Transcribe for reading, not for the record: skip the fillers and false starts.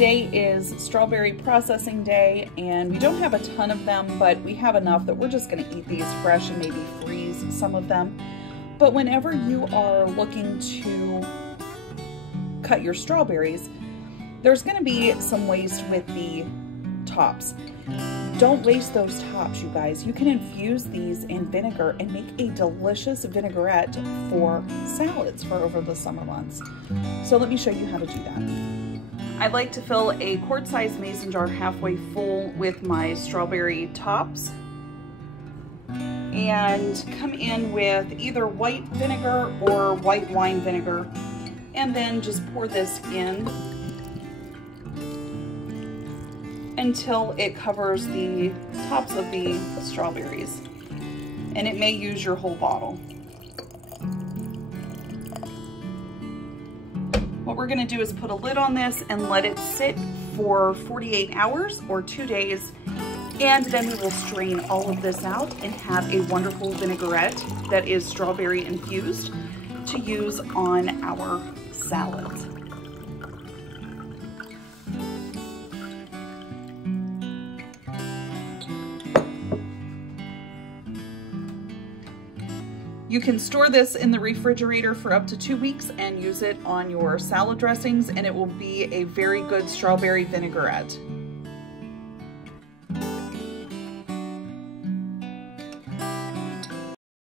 Today is strawberry processing day, and we don't have a ton of them, but we have enough that we're just going to eat these fresh and maybe freeze some of them. But whenever you are looking to cut your strawberries, there's going to be some waste with the tops. Don't waste those tops, you guys. You can infuse these in vinegar and make a delicious vinaigrette for salads for over the summer months. So let me show you how to do that. I like to fill a quart-sized mason jar halfway full with my strawberry tops and come in with either white vinegar or white wine vinegar, and then just pour this in until it covers the tops of the strawberries, and it may use your whole bottle. What we're going to do is put a lid on this and let it sit for 48 hours or 2 days, and then we will strain all of this out and have a wonderful vinaigrette that is strawberry infused to use on our salads. You can store this in the refrigerator for up to 2 weeks and use it on your salad dressings, and it will be a very good strawberry vinaigrette.